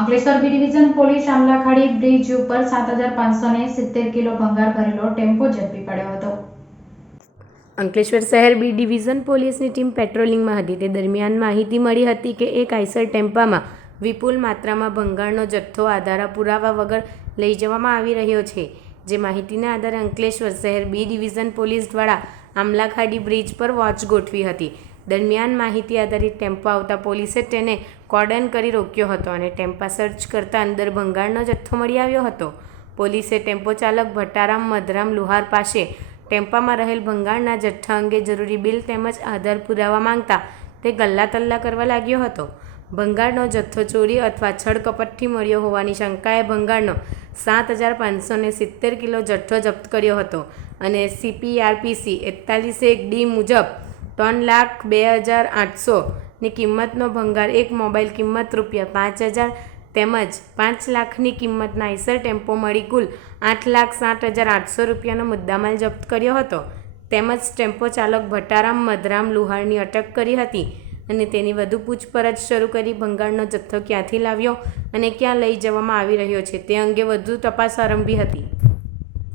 Ankleshwar B division police Amlakhadi bridge ઉપર 7570 kilo ભંગાર ભરેલો ટેમ્પો ઝડપી પાડ્યો હતો। અંકલેશ્વર શહેર બી ડિવિઝન પોલીસની ટીમ પેટ્રોલિંગમાં હતી તે દરમિયાન માહિતી મળી હતી કે એક આઈસર ટેમ્પામાં વિપુલ માત્રામાં ભંગારનો જથ્થો આધાર પુરાવા વગર લઈ જવામાં આવી રહ્યો છે। જે માહિતીના આધારે અંકલેશ્વર શહેર બી ડિવિઝન પોલીસ દ્વારા આમલાખાડી બ્રિજ પર વોચ ગોઠવી હતી। દરમિયાન માહિતી આધારિત ટેમ્પો આવતા પોલીસે તેને કોર્ડન કરી રોક્યો હતો અને ટેમ્પા સર્ચ કરતા અંદર ભંગારનો જથ્થો મળી આવ્યો હતો। પોલીસે ટેમ્પો ચાલક ભટ્ટારામ મધરામ લુહાર પાસે ટેમ્પામાં રહેલ ભંગારના જથ્થા અંગે જરૂરી બિલ તેમજ આધાર પુરાવા માંગતા તે ગલ્લા તલ્લા કરવા લાગ્યો હતો। ભંગારનો જથ્થો ચોરી અથવા છળકપટથી મળ્યો હોવાની શંકાએ ભંગારનો 7570 કિલો જથ્થો જપ્ત કર્યો હતો અને CPRPC 41(1)D મુજબ 3,02,800 ની કિંમતનો ભંગાર, એક મોબાઈલ કિંમત ₹5,000 તેમજ 5 લાખની કિંમતના આઈસર ટેમ્પો મળી કુલ 8,60,800 રૂપિયાનો મુદ્દામાલ જપ્ત કર્યો હતો તેમજ ટેમ્પો ચાલક ભટ્ટારામ મધરામ લુહારની અટક કરી હતી અને તેની વધુ પૂછપરછ શરૂ કરી ભંગારનો જથ્થો ક્યાંથી લાવ્યો અને ક્યાં લઈ જવામાં આવી રહ્યો છે તે અંગે વધુ તપાસ આરંભી હતી।